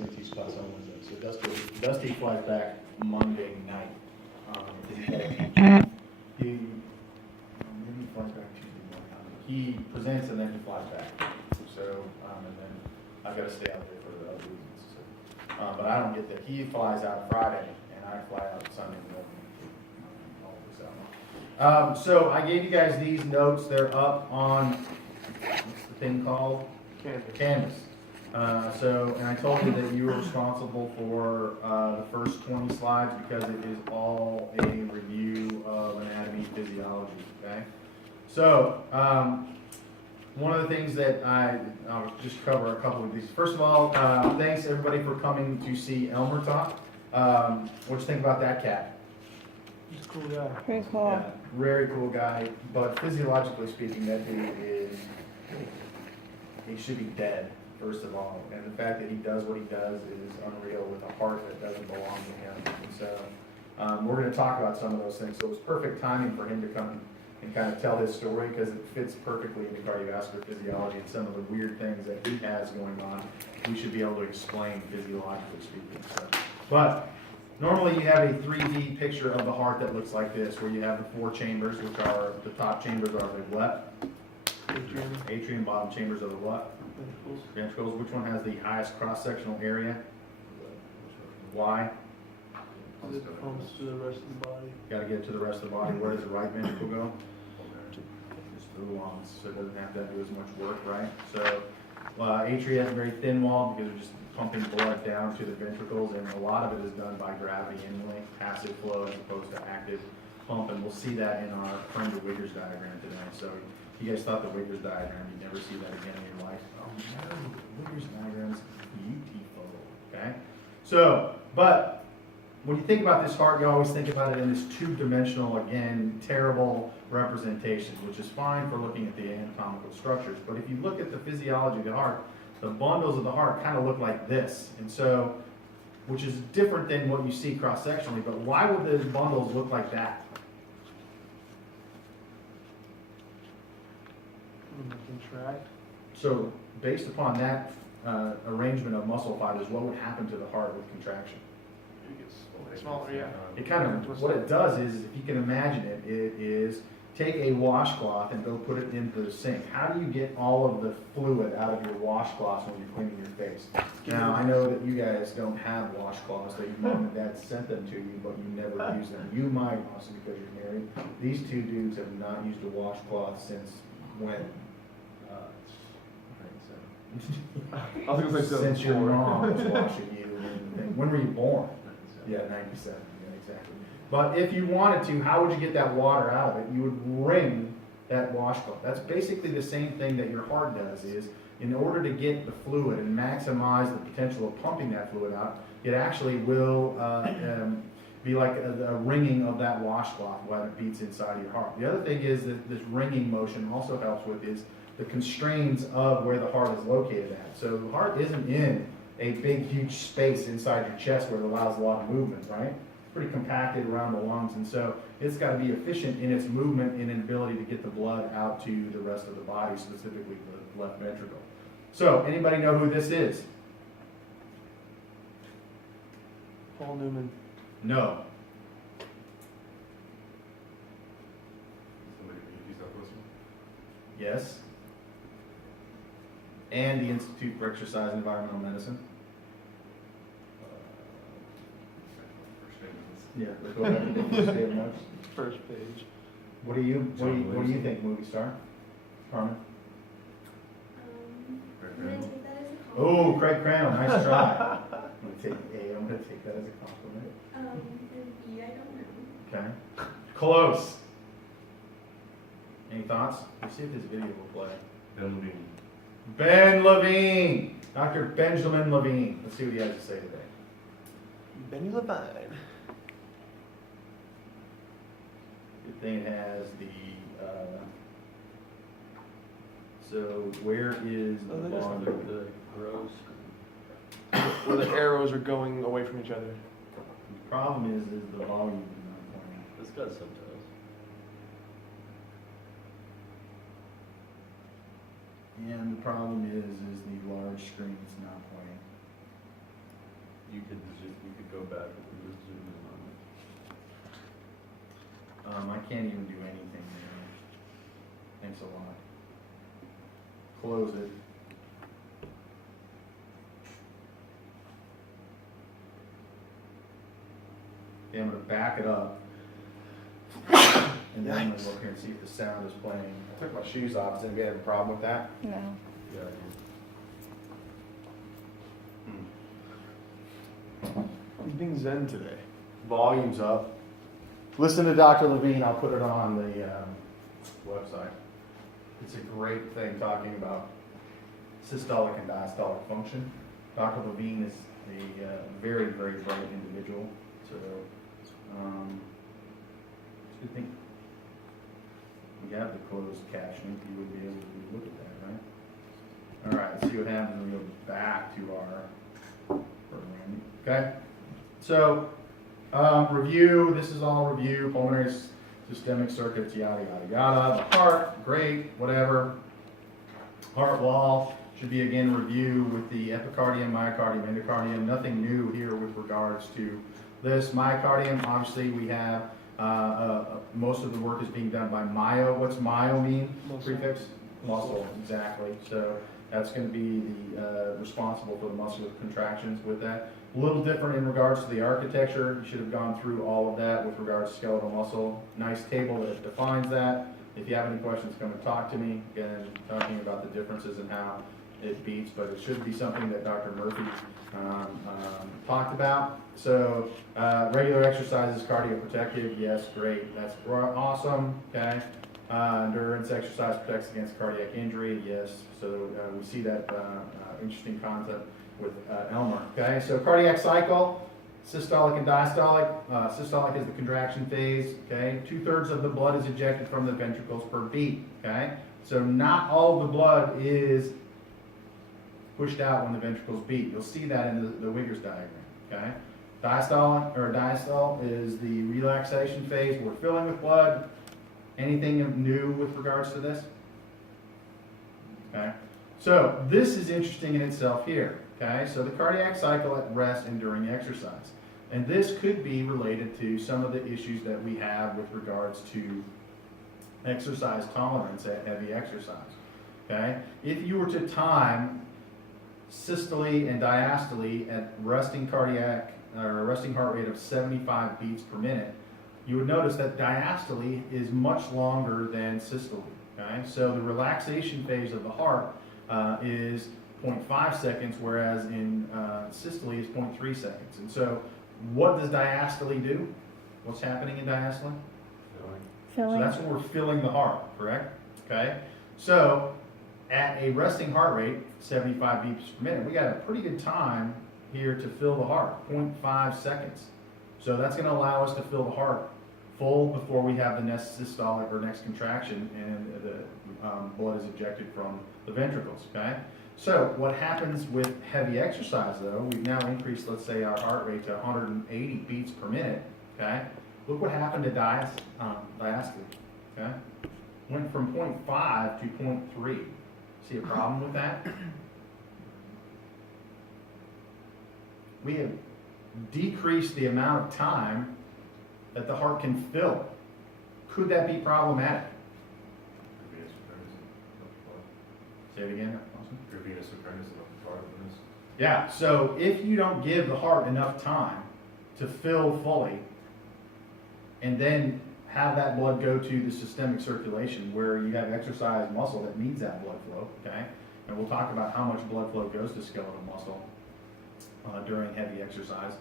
he's in 2 spots on Wednesday. So Dusty flies back Monday night. He maybe he flies back Tuesday morning. He presents and then he flies back. So, and then I've got to stay out there for other reasons. So, but I don't get that. He flies out Friday and I fly out Sunday morning. So I gave you guys these notes. They're up on, what's the thing called? Canvas. And I told you that you were responsible for the first 20 slides because it is all a review of anatomy, physiology, okay? So, one of the things that I'll just cover a couple of these. First of all, thanks everybody for coming to see Elmer talk. What'd you think about that cat? He's a cool guy. Pretty cool. Yeah, very cool guy, but physiologically speaking, that dude he should be dead, first of all. And the fact that he does what he does is unreal with a heart that doesn't belong to him. And so, we're going to talk about some of those things. So it was perfect timing for him to come and kind of tell his story because it fits perfectly into cardiovascular physiology and some of the weird things that he has going on. We should be able to explain physiologically speaking. So, but normally you have a 3D picture of the heart that looks like this, where you have the 4 chambers, which are, the top chambers are the what? Atrium, bottom chambers are the what? Ventricles. Which one has the highest cross-sectional area? Why? It comes to the rest of the body. Got to get it to the rest of the body. Where does the right ventricle go? Just through the lungs, so it doesn't have to do as much work, right? So, atria is very thin walled because they're just pumping blood down to the ventricles, and a lot of it is done by gravity anyway, passive flow as opposed to active pump, and we'll see that in our friend the Wiggers diagram today. So, if you guys thought the Wiggers diagram, you'd never see that again in your life. Oh no, the Wiggers diagram is beautiful, okay? So, but when you think about this heart, you always think about it in this 2-dimensional, again, terrible representation, which is fine for looking at the anatomical structures. But if you look at the physiology of the heart, the bundles of the heart kind of look like this. And so, which is different than what you see cross-sectionally, but why would those bundles look like that? Contract. So, based upon that arrangement of muscle fibers, what would happen to the heart with contraction? It gets smaller, yeah. It kind of, what it does is, if you can imagine it, it is take a washcloth and go put it into the sink. How do you get all of the fluid out of your washcloth when you're cleaning your face? Now, I know that you guys don't have washcloths, that your mom and dad sent them to you, but you never use them. You might, also because you're married. These 2 dudes have not used a washcloth since when? I was gonna say Since your 74. mom was washing you. When were you born? Yeah, 97, yeah, exactly. But if you wanted to, how would you get that water out of it? You would wring that washcloth. That's basically the same thing that your heart does, is in order to get the fluid and maximize the potential of pumping that fluid out, it actually will be like a wringing of that washcloth while it beats inside of your heart. The other thing is that this wringing motion also helps with is the constraints of where the heart is located at. So the heart isn't in a big, huge space inside your chest where it allows a lot of movement, right? It's pretty compacted around the lungs, and so it's got to be efficient in its movement and in ability to get the blood out to the rest of the body, specifically the left ventricle. So, anybody know who this is? Paul Newman. No. Yes. And the Institute for Exercise and Environmental Medicine. Yeah, let's go ahead and get those state notes. First page. What do you think, movie star? Carmen? I'm gonna take that as a Oh, compliment. Craig Crandall, nice try. I'm gonna take that as a compliment. And B, I don't know. Okay. Close. Any thoughts? Let's see if this video will play. Ben Levine. Dr. Benjamin Levine. Let's see what he has to say today. Benny Levine. Good thing it has the, so where is the Oh, there's bond? the rows. Where the arrows are going away from each other. The problem is the volume is not pointing. It's got subtitles. And the problem is the large screen is not pointing. You could go back if we would zoom in on it. I can't even do anything there. Thanks a lot. Close it. Okay, I'm gonna back it up. And then I'm gonna look here and see if the sound is playing. I took my shoes off, does anybody have a problem with that? No. Yeah, I'm being zen today. Volume's up. Listen to Dr. Levine, I'll put it on the website. It's a great thing talking about systolic and diastolic function. Dr. Levine is a very, very bright individual, so it's a good thing. We have the closed captioning, you would be able to look at that, right? All right, let's see what happens when we go back to our program. Okay, so review, this is all review, pulmonary systemic circuits, yada, yada, yada. The heart, great, whatever. Heart wall should be again review with the epicardium, myocardium, endocardium. Nothing new here with regards to this. Myocardium, obviously we have most of the work is being done by myo. What's myo mean? Muscle. Prefix? Muscle, exactly. So that's going to be the responsible for the muscular contractions with that. A little different in regards to the architecture. You should have gone through all of that with regards to skeletal muscle. Nice table that defines that. If you have any questions, come and talk to me. Again, talking about the differences and how it beats, but it should be something that Dr. Murphy talked about. So regular exercises, cardioprotective, yes, great, that's awesome, okay. Endurance exercise protects against cardiac injury, yes. So we see that interesting concept with Elmer, okay. So cardiac cycle, systolic and diastolic. Systolic is the contraction phase, okay. 2/3 of the blood is ejected from the ventricles per beat, okay. So not all of the blood is pushed out when the ventricles beat. You'll see that in the Wiggers diagram, okay? Diastole is the relaxation phase. We're filling with blood. Anything new with regards to this? Okay, so this is interesting in itself here, okay? So the cardiac cycle at rest and during exercise. And this could be related to some of the issues that we have with regards to exercise tolerance at heavy exercise, okay? If you were to time systole and diastole at resting cardiac or resting heart rate of 75 beats per minute, you would notice that diastole is much longer than systole. Okay, so the relaxation phase of the heart is 0.5 seconds, whereas in systole is 0.3 seconds. And so, what does diastole do? What's happening in diastole? So that's when we're filling the heart, correct? Okay, so at a resting heart rate, 75 beats per minute, we got a pretty good time here to fill the heart, 0.5 seconds. So that's going to allow us to fill the heart full before we have the next systolic or next contraction and the blood is ejected from the ventricles, okay? So what happens with heavy exercise though, we've now increased, let's say, our heart rate to 180 beats per minute, okay? Look what happened to diastole, okay? Went from 0.5 to 0.3. See a problem with that? We have decreased the amount of time that the heart can fill. Could that be problematic? Say it again. Yeah, so if you don't give the heart enough time to fill fully and then have that blood go to the systemic circulation where you have exercise muscle that needs that blood flow, okay? And we'll talk about how much blood flow goes to skeletal muscle during heavy exercise.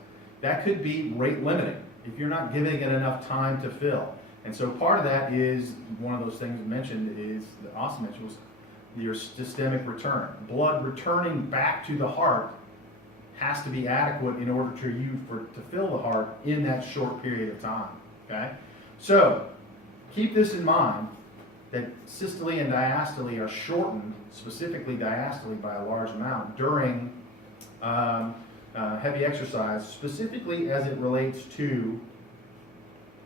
That could be rate limiting if you're not giving it enough time to fill. And so part of that is, one of those things mentioned is, that Austin mentioned, was your systemic return. Blood returning back to the heart has to be adequate in order to fill the heart in that short period of time, okay? So keep this in mind, that systole and diastole are shortened, specifically diastole, by a large amount during heavy exercise, specifically as it relates to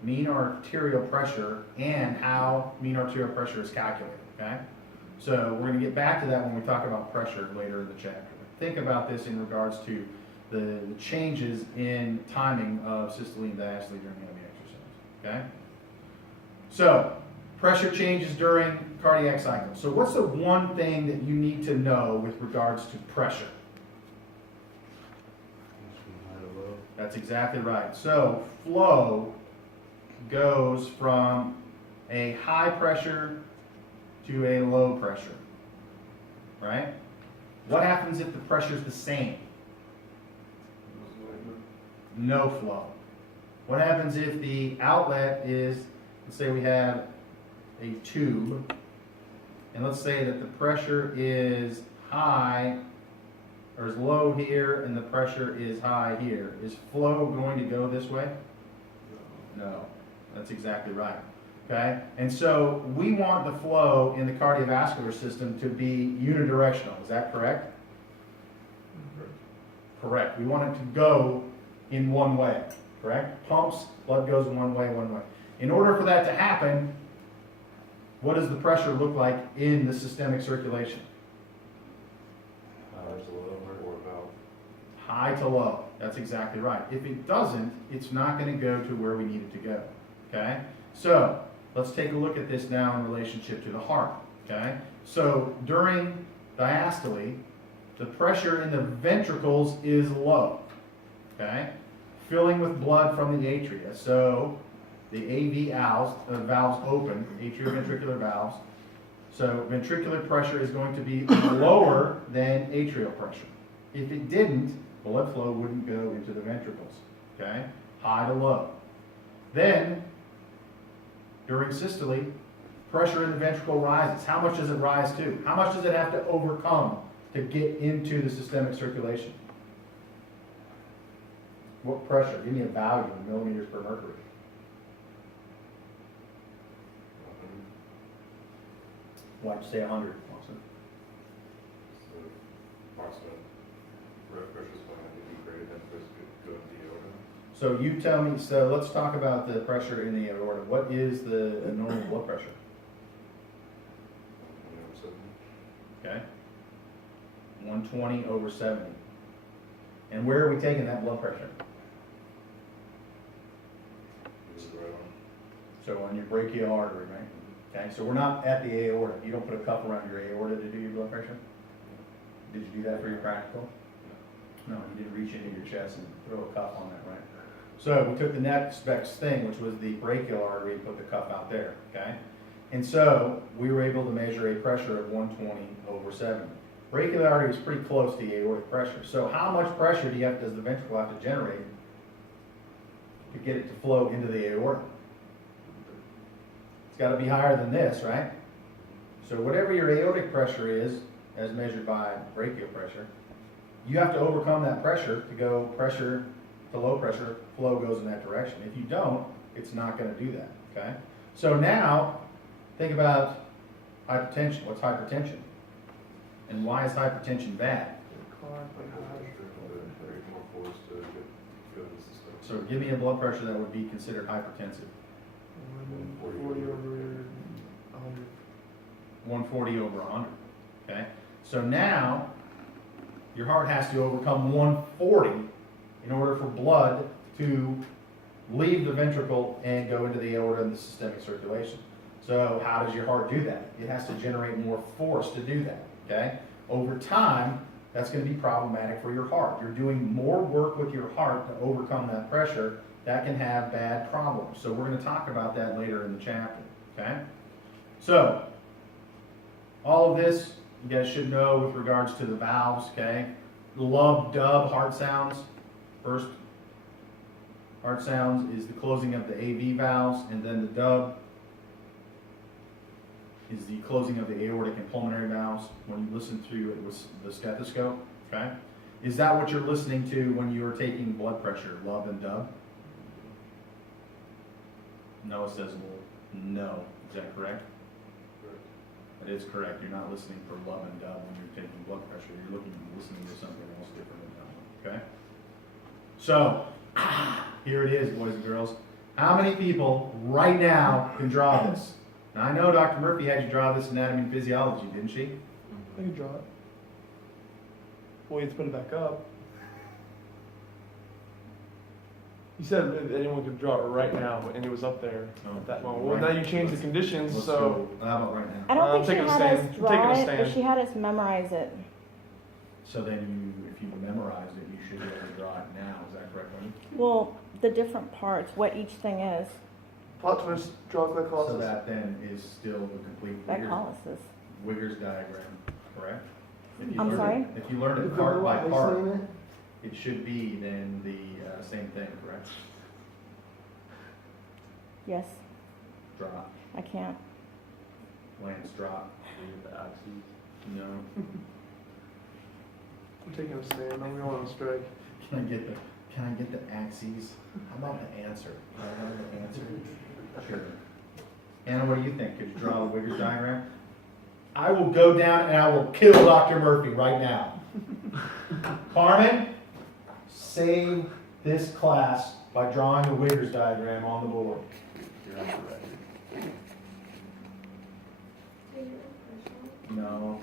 mean arterial pressure and how mean arterial pressure is calculated, okay? So we're going to get back to that when we talk about pressure later in the chapter. Think about this in regards to the changes in timing of systole and diastole during heavy exercise, okay? So, pressure changes during cardiac cycle. So what's the one thing that you need to know with regards to pressure? That's exactly right. So flow goes from a high pressure to a low pressure, right? What happens if the pressure is the same? No flow. What happens if the outlet is, let's say we have a tube, and let's say that the pressure is high or is low here and the pressure is high here. Is flow going to go this way? No. That's exactly right. Okay? And so we want the flow in the cardiovascular system to be unidirectional. Is that correct? Correct. We want it to go in one way. Correct? Pumps, blood goes in one way, one way. In order for that to happen, what does the pressure look like in the systemic circulation? High to low. That's exactly right. If it doesn't, it's not going to go to where we need it to go. Okay? So, let's take a look at this now in relationship to the heart. Okay? So, during diastole, the pressure in the ventricles is low. Okay? Filling with blood from the atria. So, the AV valves open, atrioventricular valves. So, ventricular pressure is going to be lower than atrial pressure. If it didn't, blood flow wouldn't go into the ventricles, okay? High to low. Then, during systole, pressure in the ventricle rises. How much does it rise to? How much does it have to overcome to get into the systemic circulation? What pressure? Give me a value in millimeters per mercury. Why'd you say 100, Watson? So you tell me, so let's talk about the pressure in the aorta. What is the normal blood pressure? Okay. 120 over 70. And where are we taking that blood pressure? So on your brachial artery, right? Okay, so we're not at the aorta. You don't put a cuff around your aorta to do your blood pressure? Did you do that for your practical? No, you didn't reach into your chest and throw a cuff on that, right? So we took the next best thing, which was the brachial artery, and put the cuff out there, okay? And so we were able to measure a pressure of 120 over 70. Brachial artery is pretty close to the aortic pressure. So how much pressure does the ventricle have to generate to get it to flow into the aorta? It's got to be higher than this, right? So whatever your aortic pressure is, as measured by brachial pressure, you have to overcome that pressure to go pressure to low pressure, flow goes in that direction. If you don't, it's not going to do that, okay? So now, think about hypertension. What's hypertension? And why is hypertension bad? So give me a blood pressure that would be considered hypertensive. 140 over 100. 140 over 100, okay? So now, your heart has to overcome 140 in order for blood to leave the ventricle and go into the aorta and the systemic circulation. So how does your heart do that? It has to generate more force to do that, okay? Over time, that's going to be problematic for your heart. You're doing more work with your heart to overcome that pressure. That can have bad problems. So we're going to talk about that later in the chapter, okay? So, all of this you guys should know with regards to the valves, okay? Lub, dub, heart sounds. First, heart sounds is the closing of the AV valves, and then the dub is the closing of the aortic and pulmonary valves when you listen through it with the stethoscope, okay? Is that what you're listening to when you're taking blood pressure, lub and dub? Noah says no. Is that correct? That is correct. You're not listening for lub and dub when you're taking blood pressure. You're listening to something else different than that one, okay? So, here it is, boys and girls. How many people right now can draw this? Now, I know Dr. Murphy had you draw this anatomy and physiology, didn't she? I can draw it. Well, you have to put it back up. You said that anyone could draw it right now, and it was up there Oh, at that moment. Well, right. now you changed the conditions, Let's so go. How about right now? I don't think taking she a had stand. us I'm draw taking a it, but stand. she had us memorize it. So then you, if you memorized it, you should be able to draw it now, is that correct, Wendy? Well, the different parts, what each thing is, plot twist, draw So glycolysis. that then is still the complete glycolysis. Wigger's diagram, correct? If you I'm learned sorry? it- If you learned it part by part, it should be then the same thing, correct? Yes, Drop, I can't. Lance, drop, The axes. no. I'm taking a stand. I'm going on strike. Can I get the axes? How about the answer? Can I have the answer? Sure. Anna, what do you think? Could you draw a Wigger's diagram? I will go down and I will kill Dr. Murphy right now. Carmen, save this class by drawing the Wigger's diagram on the board. You're on the record. So you're impartial. No.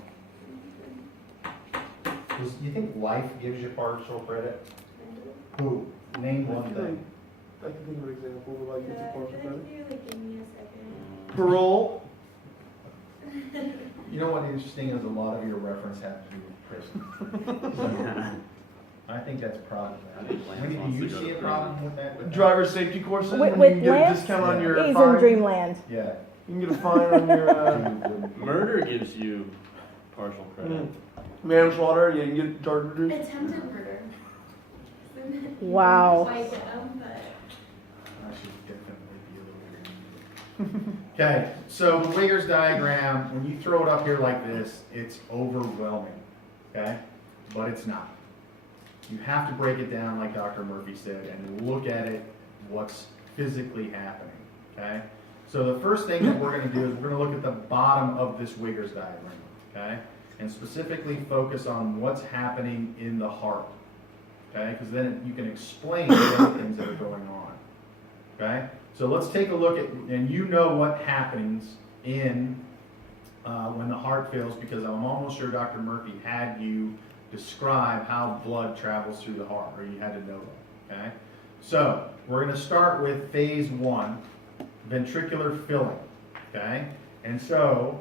You think life gives you partial credit? I do. Who? Name I one feel thing. like I can think of an example of like Yeah, using I partial feel credit. like if you like give me a second. Parole. You know what interesting is a lot of your reference have to do with prison. I think that's problematic. Wendy, do you see a problem with that? Driver safety courses. With- and with you can get a Lance, discount on your He's in fine. dreamland. Yeah. You can get a fine on your Murder gives you partial credit. manslaughter. Yeah, you can get charged. Attempted murder. Wow. Quite dumb, but. I should definitely be a little weird. Okay, so the Wigger's diagram, when you throw it up here like this, it's overwhelming, okay? But it's not. You have to break it down like Dr. Murphy said and look at it, what's physically happening, okay? So the first thing that we're gonna do is we're gonna look at the bottom of this Wigger's diagram, okay? And specifically focus on what's happening in the heart, okay? Because then you can explain the other things that are going on, okay? So let's take a look at, and you know what happens in when the heart fails, because I'm almost sure Dr. Murphy had you describe how blood travels through the heart, or you had to know that, okay? So we're going to start with phase 1, ventricular filling, okay? And so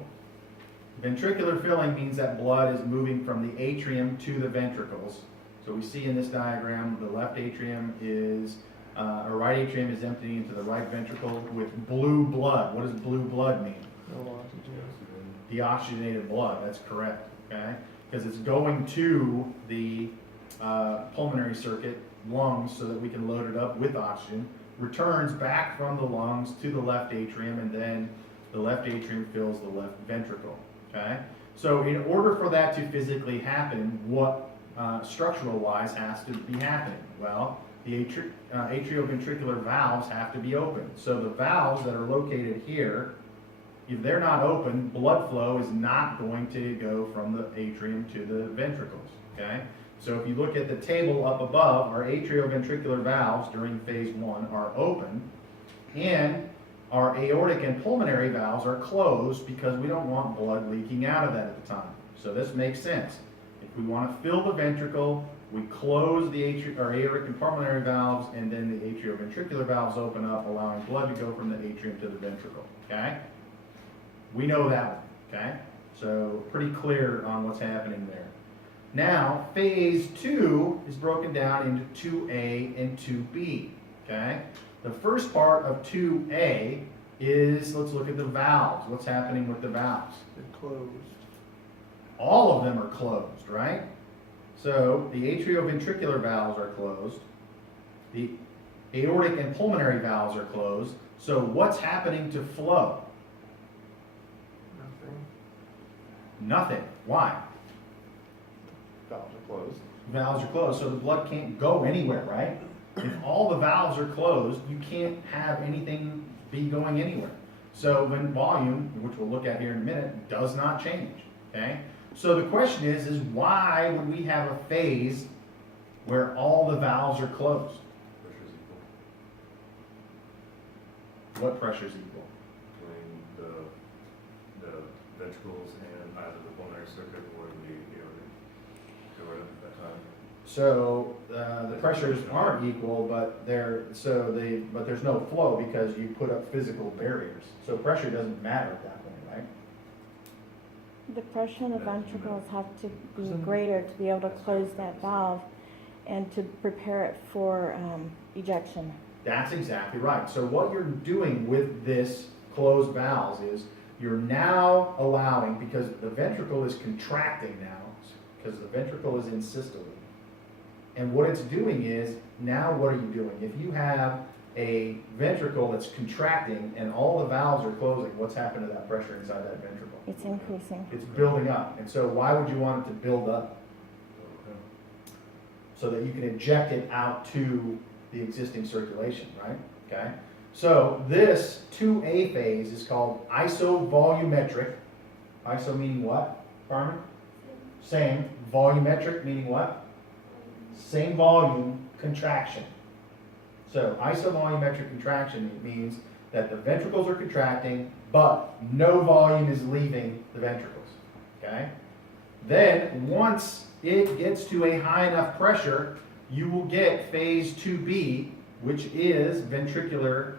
ventricular filling means that blood is moving from the atrium to the ventricles. So we see in this diagram, the left atrium is, or right atrium is emptying into the right ventricle with blue blood. What does blue blood mean? No oxygen. Deoxygenated blood, that's correct, okay? Because it's going to the pulmonary circuit, lungs, so that we can load it up with oxygen, returns back from the lungs to the left atrium, and then the left atrium fills the left ventricle, okay? So in order for that to physically happen, what structural-wise has to be happening? Well, the atrioventricular valves have to be open. So the valves that are located here, if they're not open, blood flow is not going to go from the atrium to the ventricles, okay? So if you look at the table up above, our atrioventricular valves during phase 1 are open, and our aortic and pulmonary valves are closed because we don't want blood leaking out of that at the time. So this makes sense. If we want to fill the ventricle, we close the aortic and pulmonary valves, and then the atrioventricular valves open up, allowing blood to go from the atrium to the ventricle, okay? We know that one, okay? So pretty clear on what's happening there. Now, phase 2 is broken down into 2A and 2B, okay? The first part of 2A is, let's look at the valves. What's happening with the valves? They're closed. All of them are closed, right? So the atrioventricular valves are closed. The aortic and pulmonary valves are closed. So what's happening to flow? Nothing. Nothing. Why? Valves are closed. Valves are closed, so the blood can't go anywhere, right? If all the valves are closed, you can't have anything be going anywhere. So when volume, which we'll look at here in a minute, does not change, okay? So the question is why would we have a phase where all the valves are closed? Pressure's equal What pressure's equal? between the ventricles and either the pulmonary circuit or the aortic. Go right up at that time. So, the pressures aren't equal, but but there's no flow because you put up physical barriers. So pressure doesn't matter at that point, right? The pressure in the ventricles have to be greater to be able to close that valve and to prepare it for ejection. That's exactly right. So what you're doing with this closed valves is you're now allowing, because the ventricle is contracting now, because the ventricle is in systole. And what it's doing is, now what are you doing? If you have a ventricle that's contracting and all the valves are closing, what's happened to that pressure inside that ventricle? It's increasing. It's building up. And so why would you want it to build up? So that you can eject it out to the existing circulation, right? Okay? So this 2A phase is called isovolumetric. Iso meaning what, Carmen? Same. Volumetric meaning what? Same volume contraction. So isovolumetric contraction means that the ventricles are contracting, but no volume is leaving the ventricles. Okay? Then once it gets to a high enough pressure, you will get phase 2B, which is ventricular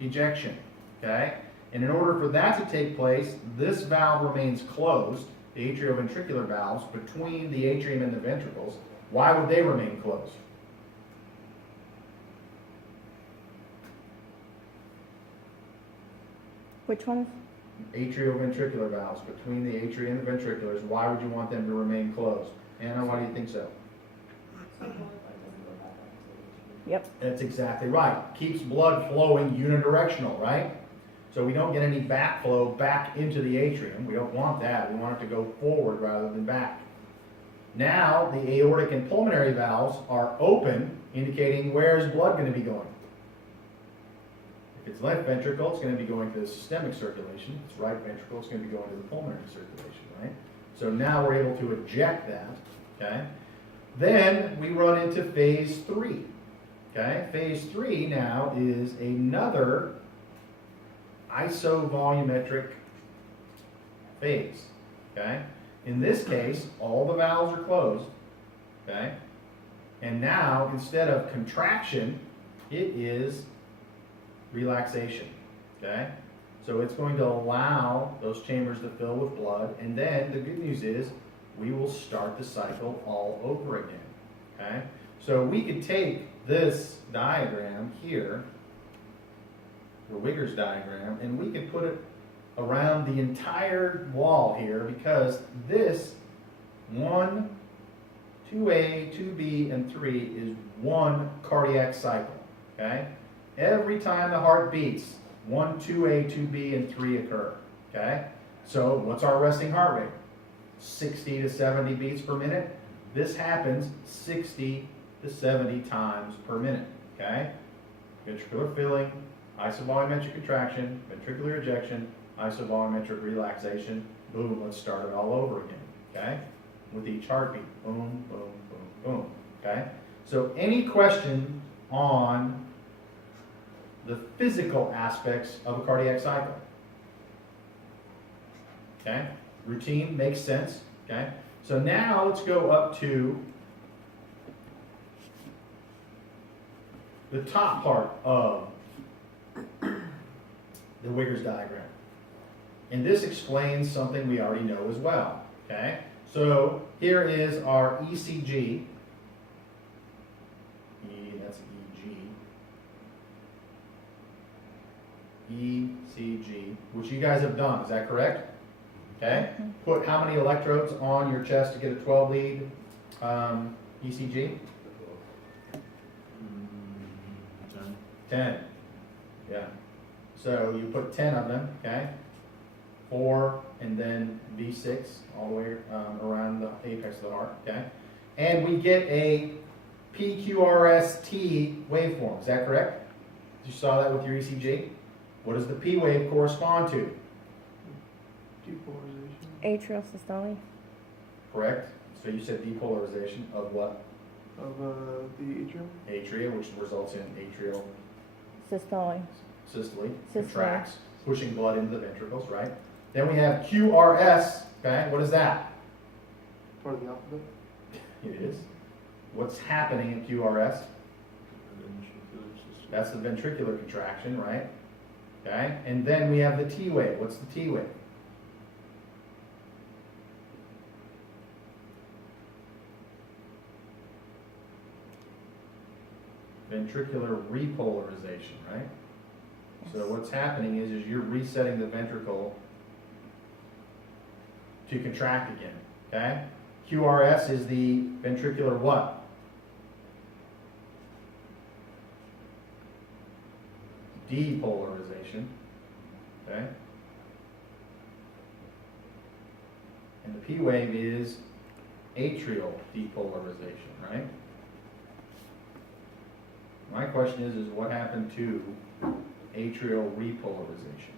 ejection. Okay? And in order for that to take place, this valve remains closed, the atrioventricular valves between the atrium and the ventricles. Why would they remain closed? Which ones? Atrioventricular valves between the atria and the ventriculars. Why would you want them to remain closed? Anna, why do you think so? Yep. That's exactly right. Keeps blood flowing unidirectional, right? So we don't get any backflow back into the atrium. We don't want that. We want it to go forward rather than back. Now the aortic and pulmonary valves are open, indicating where is blood going to be going. If it's left ventricle, it's going to be going to the systemic circulation. If it's right ventricle, it's going to be going to the pulmonary circulation, right? So now we're able to eject that, okay? Then we run into phase 3, okay? Phase 3 now is another isovolumetric phase, okay? In this case, all the valves are closed, okay? And now, instead of contraction, it is relaxation, okay? So it's going to allow those chambers to fill with blood, and then the good news is we will start the cycle all over again, okay? So we could take this diagram here, the Wigger's diagram, and we could put it around the entire wall here, because this 1, 2A, 2B, and 3 is one cardiac cycle, okay? Every time the heart beats, 1, 2A, 2B, and 3 occur, okay? So what's our resting heart rate? 60 to 70 beats per minute. This happens 60 to 70 times per minute, okay? Ventricular filling, isovolumetric contraction, ventricular ejection, isovolumetric relaxation. Boom, let's start it all over again, okay? With each heartbeat, boom, boom, boom, boom, okay? So any question on the physical aspects of a cardiac cycle? Okay, routine makes sense, okay? So now let's go up to the top part of the Wigger's diagram. And this explains something we already know as well, okay? So here is our ECG. That's EG. ECG, which you guys have done, is that correct? Okay? Put how many electrodes on your chest to get a 12-lead ECG? 10. Yeah. So you put 10 of them, okay? 4 and then V6 all the way around the apex of the heart, okay? And we get a PQRST waveform, is that correct? You saw that with your ECG? What does the P wave correspond to? Depolarization Atrial systole. Correct? So you said depolarization of what? of the atrium. Atria, which results in atrial Systole. systole, Systole. contracts, pushing blood into the ventricles, right? Then we have QRS, okay? What is that? Part of the alphabet. It is. What's happening at QRS? Ventricular system. That's the ventricular contraction, right? Okay, and then we have the T wave. What's the T wave? Ventricular repolarization, right? So what's happening is you're resetting the ventricle to contract again, okay? QRS is the ventricular what? Depolarization, okay? And the P wave is atrial depolarization, right? My question is what happened to atrial repolarization?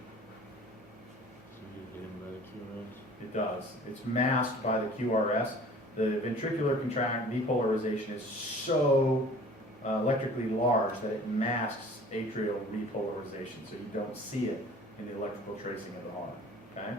So you get him by the QRS. It does. It's masked by the QRS. The ventricular contract depolarization is so electrically large that it masks atrial repolarization, so you don't see it in the electrical tracing of the heart. Okay.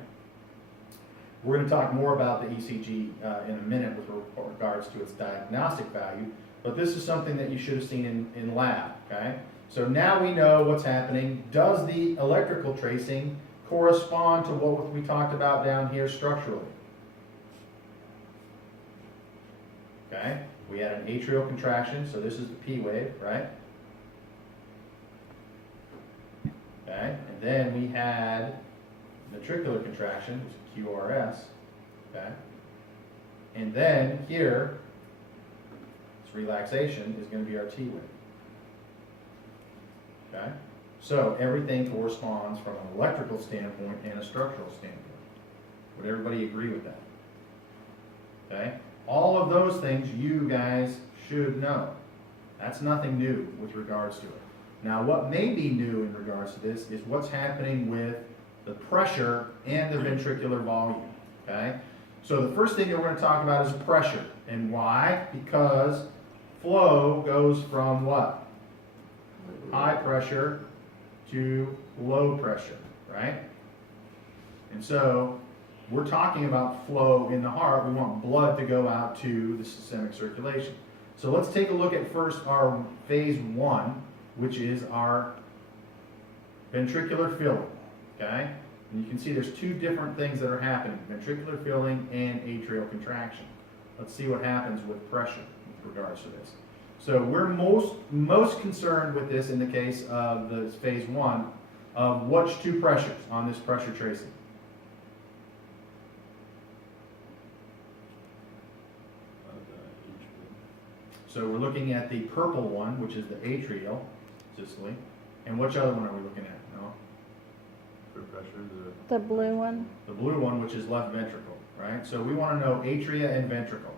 We're going to talk more about the ECG in a minute with regards to its diagnostic value, but this is something that you should have seen in lab. Okay. So now we know what's happening. Does the electrical tracing correspond to what we talked about down here structurally? Okay, we had an atrial contraction, so this is the P wave, right? Okay, and then we had ventricular contraction, which is QRS, okay? And then here, this relaxation is going to be our T wave. Okay? So everything corresponds from an electrical standpoint and a structural standpoint. Would everybody agree with that? Okay? All of those things you guys should know. That's nothing new with regards to it. Now, what may be new in regards to this is what's happening with the pressure and the ventricular volume. Okay? So the first thing that we're going to talk about is pressure. And why? Because flow goes from what? High pressure to low pressure, right? And so we're talking about flow in the heart. We want blood to go out to the systemic circulation. So let's take a look at first our phase 1, which is our ventricular filling, okay? And you can see there's two different things that are happening, ventricular filling and atrial contraction. Let's see what happens with pressure with regards to this. So we're most concerned with this in the case of the phase 1 of which two pressures on this pressure tracing? So we're looking at the purple one, which is the atrial systole. And which other one are we looking at? No? For pressure, The blue one? The blue one, which is left ventricle, right? So we want to know atria and ventricle.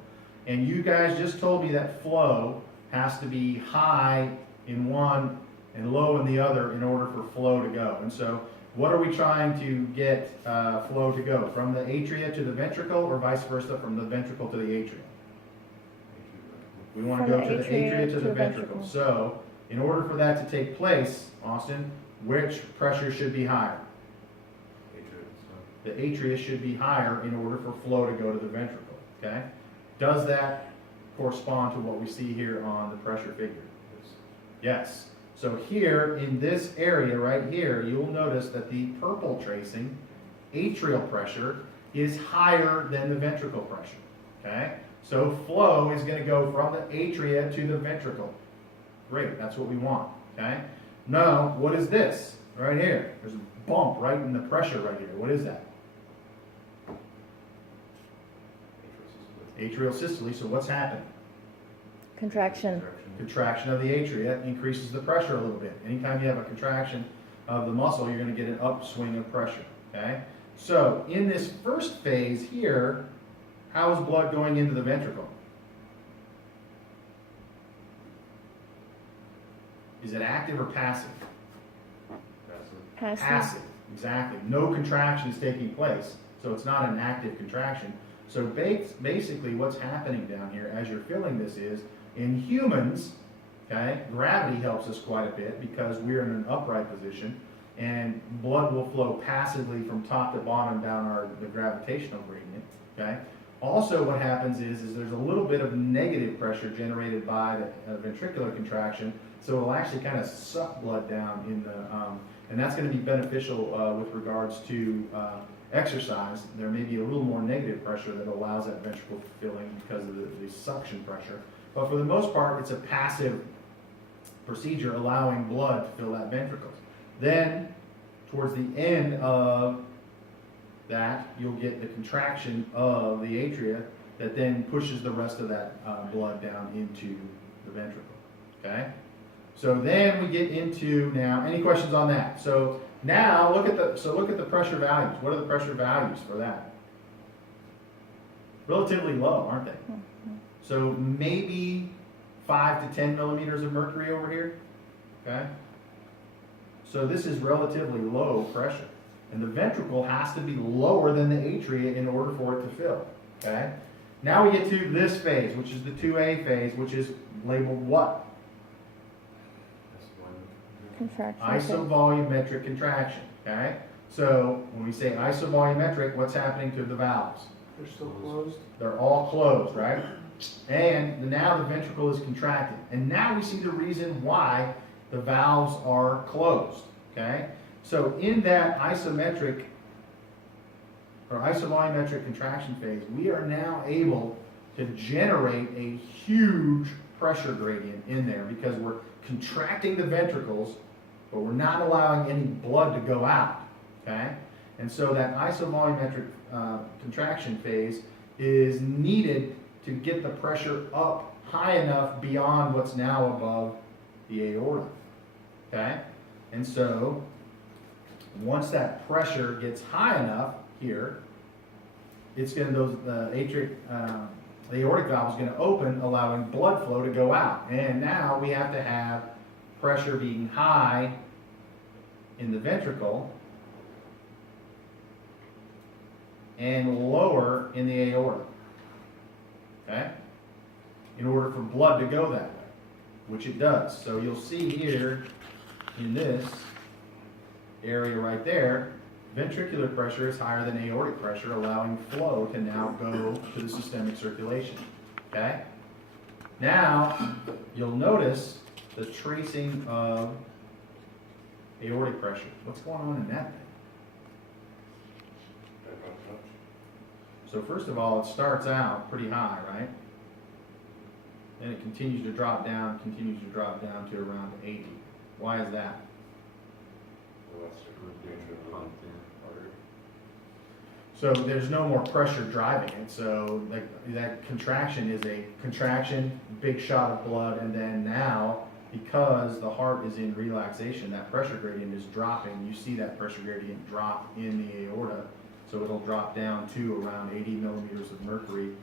And you guys just told me that flow has to be high in one and low in the other in order for flow to go. And so what are we trying to get flow to go? From the atria to the ventricle, or vice versa, from the ventricle to the atria? We want to From go the to the atria atria to to the the ventricle. ventricle. So in order for that to take place, Austin, which pressure should be higher? The atria should be higher in order for flow to go to the ventricle, okay? Does that correspond to what we see here on the pressure figure? Yes. So here in this area right here, you'll notice that the purple tracing, atrial pressure, is higher than the ventricle pressure, okay? So flow is going to go from the atria to the ventricle. Great, that's what we want, okay? Now, what is this right here? There's a bump right in the pressure right here. What is that? Atrial systole. So what's happening? Contraction. Contraction of the atria increases the pressure a little bit. Anytime you have a contraction of the muscle, you're going to get an upswing of pressure, okay? So in this first phase here, how is blood going into the ventricle? Is it active or passive? Passive. Passive, exactly. No contraction is taking place, so it's not an active contraction. So basically what's happening down here as you're feeling this is, in humans, okay, gravity helps us quite a bit because we're in an upright position, and blood will flow passively from top to bottom down the gravitational gradient, okay? Also, what happens is there's a little bit of negative pressure generated by the ventricular contraction, so it'll actually kind of suck blood down in the, and that's going to be beneficial with regards to exercise. There may be a little more negative pressure that allows that ventricle filling because of the suction pressure. But for the most part, it's a passive procedure allowing blood to fill that ventricle. Then, towards the end of that, you'll get the contraction of the atria that then pushes the rest of that blood down into the ventricle. Okay? So then we get into now, any questions on that? So now look at the pressure values. What are the pressure values for that? Relatively low, aren't they? So maybe 5 to 10 millimeters of mercury over here. Okay? So this is relatively low pressure. And the ventricle has to be lower than the atria in order for it to fill. Okay? Now we get to this phase, which is the 2A phase, which is labeled what? Contraction. Isovolumetric contraction. Okay? So when we say isovolumetric, what's happening to the valves? They're still closed? They're all closed, right? And now the ventricle is contracted. And now we see the reason why the valves are closed. Okay? So in that isometric or isovolumetric contraction phase, we are now able to generate a huge pressure gradient in there because we're contracting the ventricles, but we're not allowing any blood to go out. Okay? And so that isovolumetric contraction phase is needed to get the pressure up high enough beyond what's now above the aorta. Okay? And so once that pressure gets high enough here, it's going to the aortic valve is going to open, allowing blood flow to go out. And now we have to have pressure being high in the ventricle and lower in the aorta. Okay? In order for blood to go that way, which it does. So you'll see here in this area right there, ventricular pressure is higher than aortic pressure, allowing flow to now go to the systemic circulation. Okay? Now, you'll notice the tracing of aortic pressure. What's going on in that thing? So first of all, it starts out pretty high, right? Then it continues to drop down to around 80. Why is that? So there's no more pressure driving it. So like that contraction is a contraction, big shot of blood, and then now, because the heart is in relaxation, that pressure gradient is dropping. You see that pressure gradient drop in the aorta. So it'll drop down to around 80 millimeters of mercury